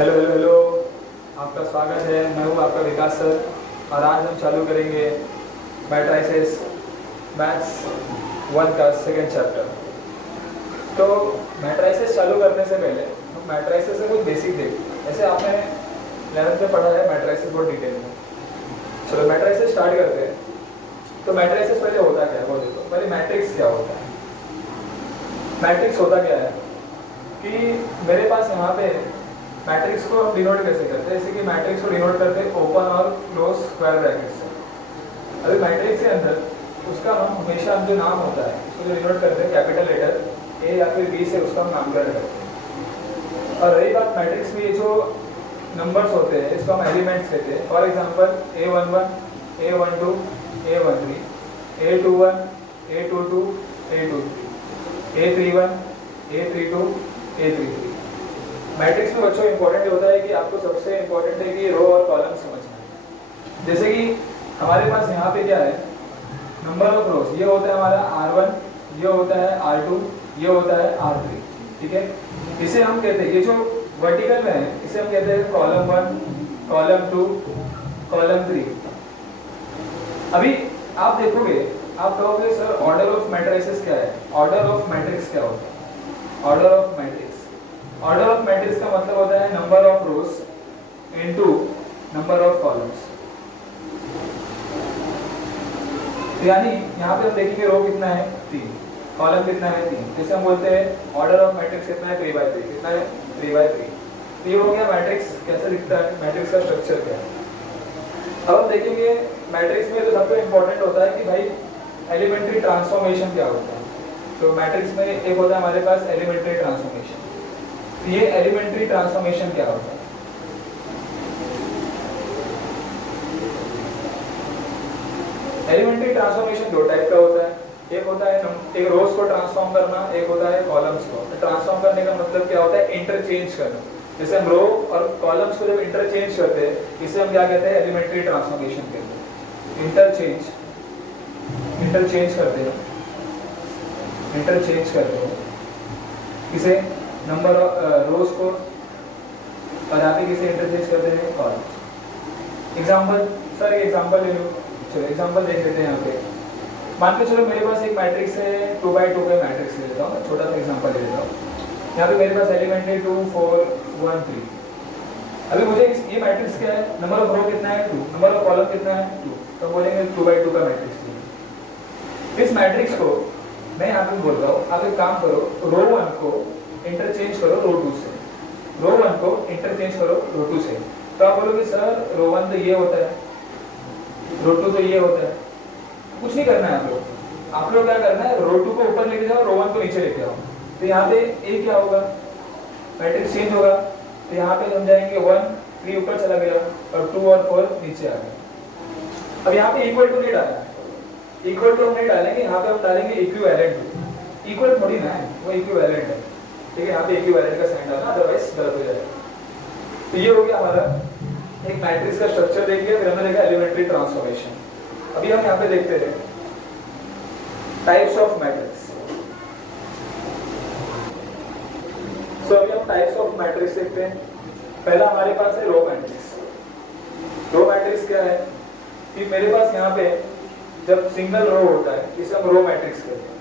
Hello hello hello, आपका स्वागत है। मैं हूँ आपका विकास सर और आज हम चालू करेंगे मैट्राइसेस मैथ्स 1 का सेकेंड चैप्टर। तो मैट्राइसेस चालू करने से पहले हम मैट्राइसेस से कुछ बेसिक देखते हैं। जैसे आपने 11th में पढ़ा है मैट्राइसेस बहुत डिटेल में। चलो मैट्राइसेस स्टार्ट करते हैं। तो मैट्राइसेस पहले होता क्या है वो देखो। पहले मैट्रिक्स क्या होता है। मैट्रिक्स होता क्या है कि मेरे पास यहाँ पे मैट्रिक्स को हम डिनोट कैसे करते हैं। जैसे कि मैट्रिक्स को डिनोट करते हैं ओपन और क्लोज स्क्वायर ब्रैकेट से। अभी मैट्रिक्स के अंदर उसका हम हमेशा जो नाम होता है उसको जो डिनोट करते हैं कैपिटल लेटर ए या फिर बी से उसका हम नामकरण करते हैं। और रही बात मैट्रिक्स में ये जो नंबर्स होते हैं इसको हम एलिमेंट्स कहते हैं। For example A11, A12, A13, A21, A22, A23, A31, A32, A33। Matrix में बच्चों इंपॉर्टेंट होता है कि आपको सबसे इंपॉर्टेंट है कि रो और कॉलम समझना है। जैसे कि हमारे पास यहाँ पे क्या है, नंबर ऑफ रोज ये होता है हमारा R1, ये होता है R2, ये होता है R3। ठीक है, इसे हम कहते हैं, ये जो वर्टिकल में है इसे हम कहते हैं कॉलम 1, कॉलम 2, कॉलम 3। अभी आप देखोगे, आप कहोगे सर ऑर्डर ऑफ मैट्रिसेस क्या है। ऑर्डर ऑफ मैट्रिक्स क्या होता है। Order of matrix, order of matrix का मतलब होता है number of rose into number of columns. यानी यहाँ पे हम देखेंगे रो कितना है 3, कॉलम कितना है 3। जैसे हम बोलते हैं ऑर्डर ऑफ मैट्रिक्स कितना है 3/3। कितना है 3/3। तो ये हो गया मैट्रिक्स कैसे दिखता है, मैट्रिक्स का स्ट्रक्चर क्या है। अब हम देखेंगे मैट्रिक्स में तो सबसे इंपॉर्टेंट होता है कि भाई एलिमेंट्री ट्रांसफॉर्मेशन क्या होता है। तो मैट्रिक्स में एक होता है हमारे पास एलिमेंट्री ट्रांसफॉर्मेशन। ये एलिमेंट्री ट्रांसफॉर्मेशन क्या होता है। एलिमेंट्री ट्रांसफॉर्मेशन दो टाइप का होता है। एक होता है एक रोज को ट्रांसफॉर्म करना, एक होता है कॉलम्स को। ट्रांसफॉर्म करने का मतलब क्या होता है, इंटरचेंज करना। जैसे हम रो और कॉलम्स को जब इंटरचेंज करते हैं इसे हम क्या कहते हैं, एलिमेंट्री ट्रांसफॉर्मेशन कहते हैं। इंटरचेंज करते हैं, इंटरचेंज करते हैं किसे, नंबर ऑफ रोज को, और यहाँ पे किसे इंटरचेंज करते हैं, कॉलम्स। एग्जांपल सर एक एग्जांपल ले लो। चलो एग्जांपल देख लेते हैं। यहाँ पे मान के चलो मेरे पास एक मैट्रिक्स है 2x2 का मैट्रिक्स ले लेता हूँ। छोटा सा एग्जांपल ले लेता हूँ। यहाँ पे मेरे पास एलिमेंट है 2, 4, 1, 3। अभी मुझे ये मैट्रिक्स क्या है, नंबर ऑफ रो कितना है 2, नंबर ऑफ कॉलम कितना है 2। तो बोलेंगे 2x2 का मैट्रिक्स। इस मैट्रिक्स को मैं यहाँ पे बोल रहा हूँ, आप एक काम करो, रो 1 को इंटरचेंज करो रो 2 से, रो 1 को इंटरचेंज करो रो 2 से। तो आप बोलोगे सर रो 1 तो ये होता है, रो 2 तो ये होता है। कुछ नहीं करना है आप लोग क्या करना है, रो 2 को ऊपर लेके जाओ, रो 1 को नीचे लेके आओ। तो यहाँ पे ए क्या होगा, मैट्रिक्स चेंज होगा। तो यहाँ पे हम जाएंगे 1, 3 ऊपर चला गया और 2 और 4 नीचे आ गया। अब यहाँ पे इक्वल टू नहीं डालना, इक्वल टू हम नहीं डालेंगे, यहाँ पे हम डालेंगे इक्विवेलेंट। इक्वल थोड़ी ना है, वो इक्विवेलेंट है। ठीक है, यहाँ पे इक्विवेलेंट का साइन डालना, अदरवाइज गलत हो जाएगा। तो ये हो गया हमारा एक मैट्रिक्स का स्ट्रक्चर देख लिया। फिर हमने देखा एलिमेंट्री ट्रांसफॉर्मेशन। अभी हम यहाँ पे देखते हैं टाइप्स ऑफ मैट्रिक्स। सो अभी हम टाइप्स ऑफ मैट्रिक्स देखते हैं। पहला हमारे पास है रो मैट्रिक्स। रो मैट्रिक्स क्या है कि मेरे पास यहाँ पे जब सिंगल रो होता है इसे हम रो मैट्रिक्स कहते हैं।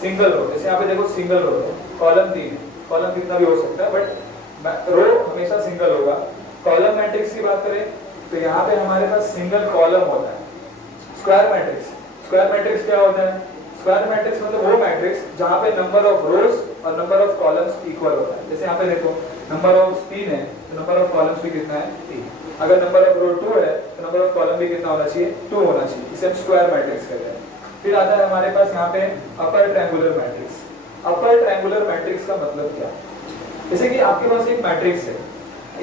सिंगल रो, जैसे यहाँ पे देखो सिंगल रो है, कॉलम 3 है, कॉलम कितना भी हो सकता है बट रो हमेशा सिंगल होगा। कॉलम मैट्रिक्स की बात करें तो यहाँ पे हमारे पास सिंगल कॉलम होता है। स्क्वायर मैट्रिक्स, स्क्वायर मैट्रिक्स क्या होता है, स्क्वायर मैट्रिक्स मतलब वो मैट्रिक्स जहाँ पे नंबर ऑफ रोज और नंबर ऑफ कॉलम्स इक्वल होता है। जैसे यहाँ पे देखो नंबर ऑफ 3 है तो नंबर ऑफ कॉलम्स भी कितना है 3। अगर नंबर ऑफ रो 2 है तो नंबर ऑफ कॉलम भी कितना होना चाहिए 2 होना चाहिए। इसे हम स्क्वायर मैट्रिक्स कहते हैं। फिर आता है हमारे पास यहाँ पे अपर ट्रायंगुलर मैट्रिक्स। अपर ट्रायंगुलर मैट्रिक्स का मतलब क्या, जैसे कि आपके पास एक मैट्रिक्स है,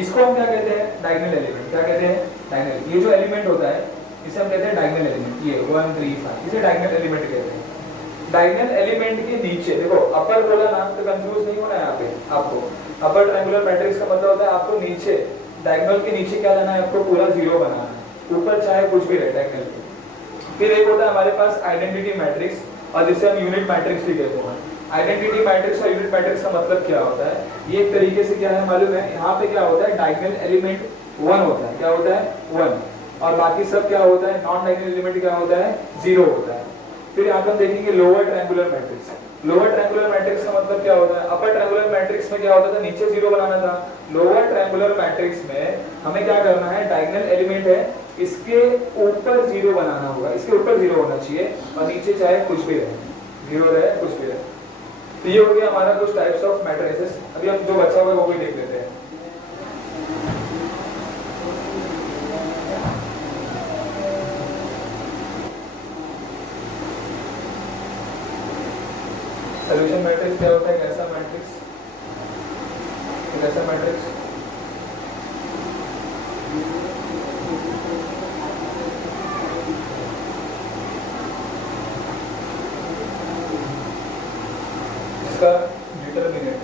इसको हम क्या कहते हैं, डायगोनल एलिमेंट। क्या कहते हैं, डायगोनल। ये जो एलिमेंट होता है इसे हम कहते हैं डायगोनल एलिमेंट। ये 1, 3, 5 इसे डायगोनल एलिमेंट कहते हैं। डायगोनल एलिमेंट के नीचे देखो, अपर बोला नाम तो कंफ्यूज नहीं होना है यहाँ पे आपको। अपर ट्रायंगुलर मैट्रिक्स का मतलब होता है आपको नीचे डायगोनल के नीचे क्या लेना है, आपको पूरा 0 बनाना है। ऊपर चाहे कुछ भी रहे डायगोनल के। फिर एक होता है हमारे पास आइडेंटिटी मैट्रिक्स और जिसे हम यूनिट मैट्रिक्स भी कहते हैं। आइडेंटिटी मैट्रिक्स और यूनिट मैट्रिक्स का मतलब क्या होता है? ये एक तरीके से क्या है मालूम है, यहाँ पे क्या होता है, डायगोनल एलिमेंट 1 होता है, क्या होता है 1, और बाकी सब क्या होता है, नॉन डायगोनल एलिमेंट क्या होता है 0 होता है। फिर यहाँ पे हम देखेंगे lower triangular matrix. Lower triangular matrix का मतलब क्या होता है, अपर ट्रायंगुलर मैट्रिक्स में क्या होता था, नीचे 0 बनाना था। लोअर ट्रायंगुलर मैट्रिक्स में हमें क्या करना है, डायगोनल एलिमेंट है, इसके ऊपर 0 बनाना होगा, इसके ऊपर 0 होना चाहिए और नीचे चाहे कुछ भी रहे, 0 रहे कुछ भी रहे। तो ये हो गया हमारा कुछ टाइप्स ऑफ मैट्रिसेस। अभी हम जो बचा हुआ है वो भी देख लेते हैं। सॉल्यूशन मैट्रिक्स क्या होता है, कैसा मैट्रिक्स, कैसा मैट्रिक्स, इसका डिटरमिनेंट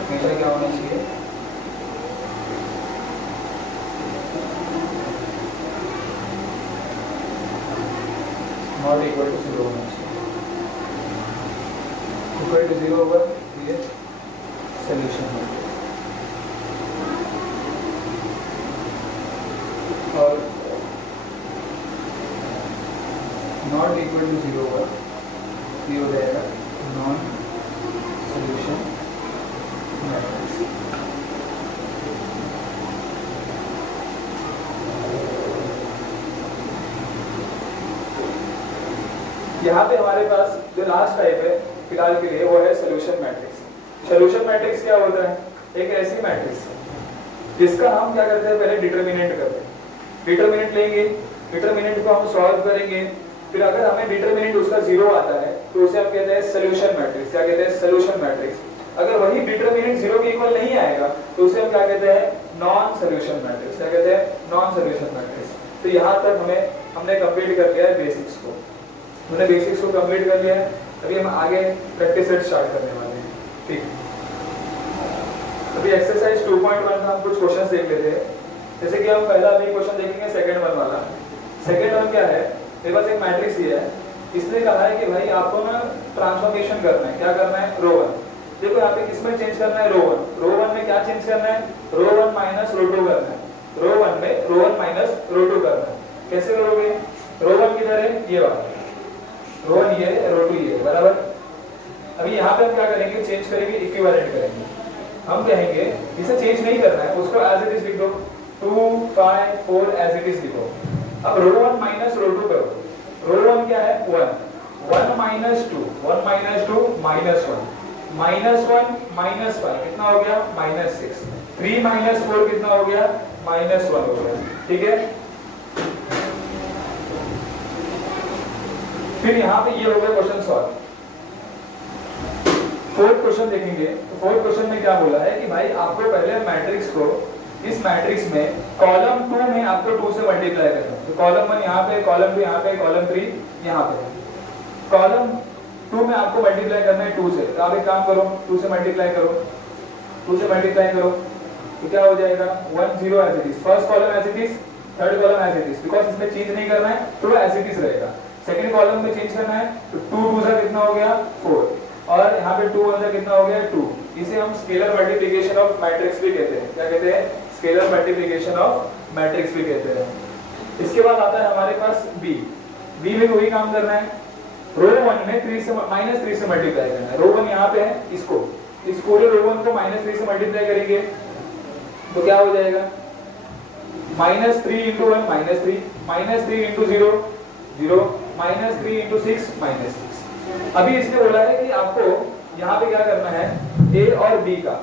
हमेशा क्या होना चाहिए, नॉट इक्वल टू 0 होना चाहिए। इक्वल टू 0 होगा ये सॉल्यूशन मैट्रिक्स, और नॉट इक्वल टू 0 होगा ये हो जाएगा नॉन सॉल्यूशन मैट्रिक्स। यहाँ पे हमारे पास जो लास्ट टाइप है फिलहाल के लिए वो है सॉल्यूशन मैट्रिक्स। सॉल्यूशन मैट्रिक्स क्या होता है, एक ऐसी मैट्रिक्स जिसका हम क्या करते हैं, पहले डिटरमिनेंट करते हैं, डिटरमिनेंट लेंगे, डिटरमिनेंट को हम सॉल्व करेंगे, फिर अगर हमें डिटरमिनेंट उसका 0 आता है तो उसे हम कहते हैं सॉल्यूशन मैट्रिक्स। क्या कहते हैं, सॉल्यूशन मैट्रिक्स। अगर वही डिटरमिनेंट 0 के इक्वल नहीं आएगा तो उसे हम क्या कहते हैं, नॉन सॉल्यूशन मैट्रिक्स। क्या कहते हैं, नॉन सॉल्यूशन मैट्रिक्स। तो यहाँ तक हमने कंप्लीट कर लिया है बेसिक्स को, हमने बेसिक्स को कंप्लीट कर लिया है। अभी हम आगे प्रैक्टिस सेट स्टार्ट करने वाले हैं, ठीक। अभी एक्सरसाइज 2.1 का हम कुछ क्वेश्चंस देख लेते हैं। जैसे कि हम पहला अभी क्वेश्चन देखेंगे सेकंड वन वाला। सेकंड वन क्या है, मेरे पास एक मैट्रिक्स दिया है, इसने कहा है कि भाई आपको ना ट्रांसफॉर्मेशन करना है, क्या करना है, रो 1। देखो यहाँ पे किसमें चेंज करना है, रो 1। रो 1 में क्या चेंज करना है, रो 1 माइनस रो 2 करना है। रो 1 में रो 1 माइनस रो 2 करना है। कैसे करोगे, रो 1 किधर है, ये वाला, रो 1 ये, रो 2 ये, बराबर। अभी यहाँ पे हम क्या करेंगे, चेंज करेंगे, इक्विवेलेंट करेंगे। हम कहेंगे इसे चेंज नहीं करना है, उसको एज इट इज लिख दो, 2 5 4 एज इट इज लिखो। अब रो 1 माइनस रो 2 करो। रो 1 क्या है, 1, 1 minus 2, 1 minus 2 minus 1, minus 1 minus 5 कितना हो गया, माइनस 6, 3 माइनस 4 कितना हो गया, माइनस 1 हो गया, ठीक है। फिर यहाँ पे ये हो गया क्वेश्चन सॉल्व। फोर्थ क्वेश्चन देखेंगे तो फोर्थ क्वेश्चन में क्या बोला है कि भाई आपको पहले मैट्रिक्स को, इस मैट्रिक्स में कॉलम 2 में आपको 2 से मल्टीप्लाई करना है। तो कॉलम 1 यहाँ पे, कॉलम 2 यहाँ पे, कॉलम 3 यहाँ पे। कॉलम 2 में आपको मल्टीप्लाई करना है 2 से, तो आप एक काम करो, 2 से मल्टीप्लाई करो, 2 से मल्टीप्लाई करो तो क्या हो जाएगा, 1 0 as it is. First column as it is, third column as it is, because इसमें चेंज नहीं करना है तो वो एज इट इज रहेगा। सेकंड कॉलम में चेंज करना है तो 2 2 से कितना हो गया, 4, और यहाँ पे 2 1 से कितना हो गया, 2। इसे हम स्केलर मल्टीप्लिकेशन ऑफ मैट्रिक्स भी कहते हैं। क्या कहते हैं, स्केलर मल्टीप्लिकेशन ऑफ मैट्रिक्स भी कहते हैं। इसके बाद आता है हमारे पास बी। बी में वही काम करना है, रो 1 में 3 से माइनस 3 से मल्टीप्लाई करना है। रो 1 यहाँ पे है, इसको इस पूरे रो 1 को माइनस 3 से मल्टीप्लाई करेंगे तो क्या हो जाएगा, minus 3 into 1 minus 3, minus 3 into 0 0, minus 3 into 6 minus 6। अभी इसने बोला है कि आपको यहाँ पे क्या करना है, ए और बी का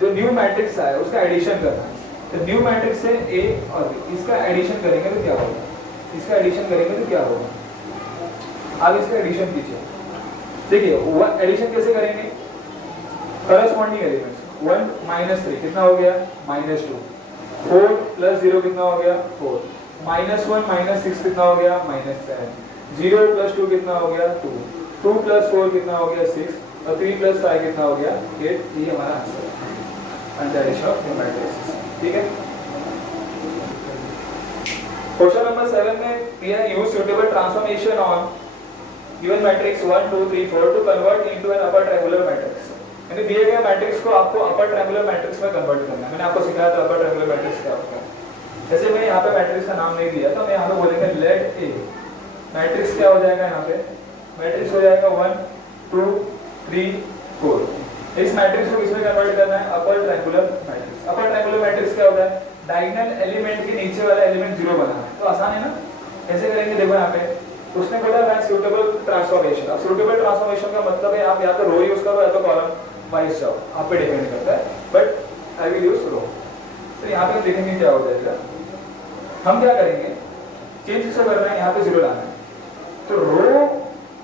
जो न्यू मैट्रिक्स है उसका एडिशन करना है। तो न्यू मैट्रिक्स से ए और बी, इसका एडिशन करेंगे तो क्या होगा, इसका एडिशन करेंगे तो क्या होगा, आप इसका एडिशन कीजिए। देखिए वो एडिशन कैसे करेंगे, करस्पॉन्डिंग एलिमेंट्स, 1 माइनस 3 कितना हो गया, माइनस 2, 4 प्लस 0 कितना हो गया, 4, माइनस 1 माइनस 6 कितना हो गया, माइनस 7, 0 प्लस 2 कितना हो गया, 2, 2 प्लस 4 कितना हो गया, 6, और 3 प्लस 5 कितना हो गया, 8। ये हमारा आंसर है, एडिशन ऑफ न्यू मैट्रिक्स, ठीक है। क्वेश्चन नंबर 7 में दिया है, use suitable transformation on given matrix 1 2 3 4 to convert into an upper triangular matrix, यानी दिए गए मैट्रिक्स को आपको अपर ट्रायंगुलर मैट्रिक्स में कन्वर्ट करना है। मैंने आपको सिखाया था अपर ट्रायंगुलर मैट्रिक्स क्या होता है। जैसे मैं यहाँ पे मैट्रिक्स का नाम नहीं दिया तो मैं यहाँ पे बोलेंगे लेट ए, मैट्रिक्स क्या हो जाएगा यहाँ पे, मैट्रिक्स हो जाएगा 1 2 3 4। इस मैट्रिक्स को किसमें कन्वर्ट करना है, अपर ट्रायंगुलर मैट्रिक्स। अपर ट्रायंगुलर मैट्रिक्स क्या होता है, डायगोनल एलिमेंट के नीचे वाला एलिमेंट 0 बनाना है। तो आसान है ना, कैसे करेंगे देखो यहाँ पे उसने बोला मैं सूटेबल ट्रांसफॉर्मेशन। अब सूटेबल ट्रांसफॉर्मेशन का मतलब है आप या तो रो यूज करो या तो कॉलम वाइज जाओ, आप पे डिपेंड करता है, बट आई विल यूज रो। तो यहाँ पे देखेंगे क्या हो जाएगा, हम क्या करेंगे, चेंज किसको करना है, यहाँ पे 0 लाना है, तो रो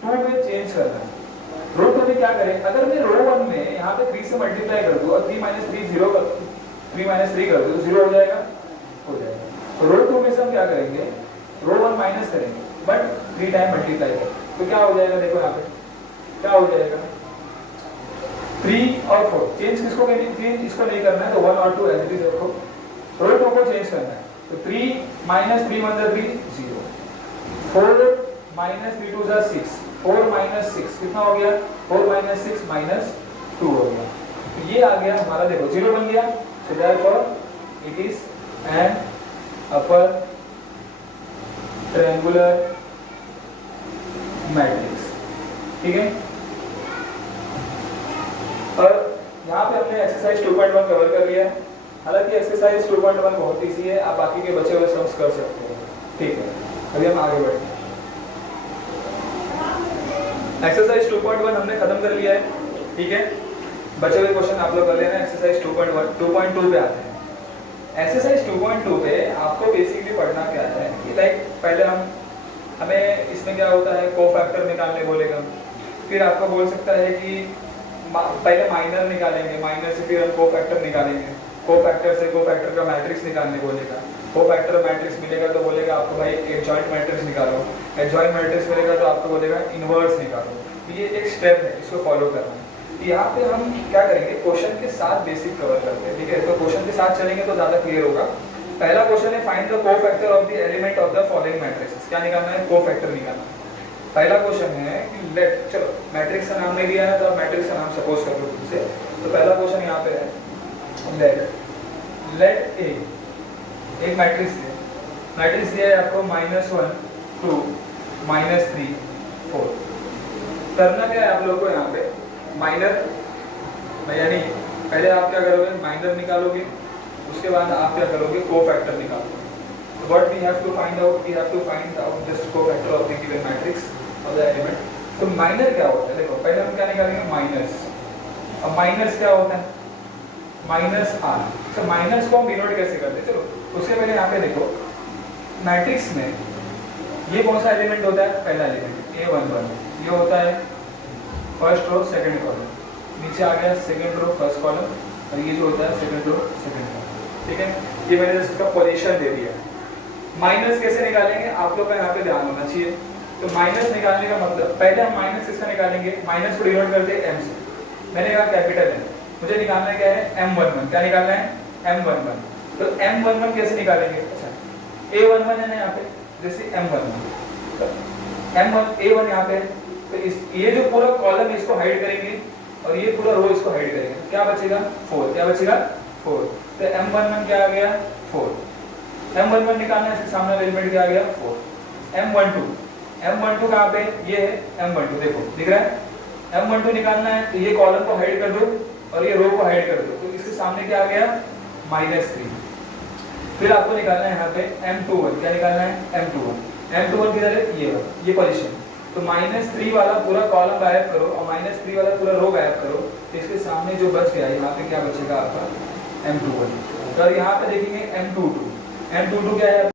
2 में चेंज करना है। रो 2 में क्या करें, अगर मैं रो 1 में यहाँ पे 3 से मल्टीप्लाई कर दूं और 3 - 3 0 कर 3 - 3 कर दूं तो 0 हो जाएगा, हो जाएगा। तो रो 2 में से हम क्या करेंगे, रो 1 माइनस करेंगे बट 3 टाइम मल्टीप्लाई करें तो क्या हो जाएगा, देखो यहाँ पे क्या हो जाएगा 3 और 4। चेंज किसको करनी, चेंज इसको नहीं करना है तो 1 और 2 एज इट इज रखो, रो 2 को चेंज करना है। तो 3 - 3 1 3 0, 4 - 3 2 6, 4 - 6 कितना हो गया, 4 - 6 - 2 हो गया। तो ये आ गया हमारा, देखो 0 बन गया। So therefore it is an upper triangular matrix, ठीक है। और यहाँ पे हमने एक्सरसाइज 2.1 कवर कर लिया है। हालांकि एक्सरसाइज 2.1 बहुत इजी है, आप बाकी के बचे हुए सम्स कर सकते हो, ठीक है। अभी हम आगे बढ़ते हैं। एक्सरसाइज 2.1 हमने खत्म कर लिया है, ठीक है। बचे हुए क्वेश्चन आप लोग कर लेना। एक्सरसाइज 2.1 2.2 पे आते हैं। एक्सरसाइज 2.2 पे आपको बेसिकली पढ़ना क्या है कि लाइक पहले हमें इसमें क्या होता है, कोफैक्टर निकालने बोलेगा, फिर आपको बोल सकता है कि पहले माइनर निकालेंगे, माइनर से फिर हम कोफैक्टर निकालेंगे, कोफैक्टर से कोफैक्टर का मैट्रिक्स निकालने बोलेगा, कोफैक्टर मैट्रिक्स मिलेगा तो बोलेगा आपको भाई एडजॉइंट मैट्रिक्स निकालो, एडजॉइंट मैट्रिक्स मिलेगा तो आपको बोलेगा इनवर्स निकालो। ये एक स्टेप है, इसको फॉलो करना है। यहाँ पे हम क्या करेंगे, क्वेश्चन के साथ बेसिक कवर करते हैं, ठीक है। तो क्वेश्चन के साथ चलेंगे तो ज्यादा क्लियर होगा। पहला क्वेश्चन है find the cofactor of the element of the following matrix. क्या निकालना है, कोफैक्टर निकालना है। पहला क्वेश्चन है कि लेट, चलो मैट्रिक्स का नाम नहीं दिया है तो आप मैट्रिक्स का नाम सपोज कर लो खुद से। तो पहला क्वेश्चन यहाँ पे है लेट ए, एक मैट्रिक्स है, मैट्रिक्स दिया है आपको -1 2 -3 4। करना क्या है आप लोग को, यहाँ पे माइनर, यानी पहले आप क्या करोगे, माइनर निकालोगे, उसके बाद आप क्या करोगे, कोफैक्टर निकालोगे। What we have to find out, we have to find out this cofactor of the given matrix of the element. तो माइनर क्या होता है, देखो पहले हम क्या निकालेंगे, माइनस। अब माइनस क्या होता है, -r। तो माइनस को हम डिनोट कैसे करते हैं, चलो उससे पहले यहाँ पे देखो मैट्रिक्स में ये कौन सा एलिमेंट होता है, पहला एलिमेंट A11, ये होता है फर्स्ट रो सेकंड कॉलम, नीचे आ गया सेकंड रो फर्स्ट कॉलम, और ये जो होता है सेकंड रो सेकंड कॉलम, ठीक है। ये मैंने इसका पोजीशन दे दिया। माइनस कैसे निकालेंगे, आप लोग का यहाँ पे ध्यान होना चाहिए। तो माइनस निकालने का मतलब, पहले हम माइनस किसका निकालेंगे, माइनस को डिनोट करते हैं m से। मैंने कहा कैपिटल है, मुझे निकालना क्या है, M11। क्या निकालना है, M11। तो M11 कैसे निकालेंगे, अच्छा A11 है ना यहाँ पे, जैसे M11 M1 A1 यहाँ पे, तो ये जो पूरा कॉलम इसको हाइड करेंगे और ये पूरा रो इसको हाइड करेंगे, क्या बचेगा 4, क्या बचेगा 4। तो M11 क्या आ गया 4, M11 निकालना है, इसके सामने एलिमेंट क्या आ गया 4। M12 कहाँ पे, ये है M12, देखो दिख रहा है। M12 निकालना है तो ये कॉलम को हाइड कर दो और ये रो को हाइड कर दो, तो इसके सामने क्या आ गया -3। फिर आपको निकालना है यहाँ पे M21, क्या निकालना है M21 किधर है, ये पोजीशन। तो -3 वाला पूरा कॉलम गायब करो और -3 वाला पूरा रो गायब करो, तो इसके सामने जो बच गया यहाँ पे क्या बचेगा आपका M21। और यहाँ पे देखेंगे M22 क्या है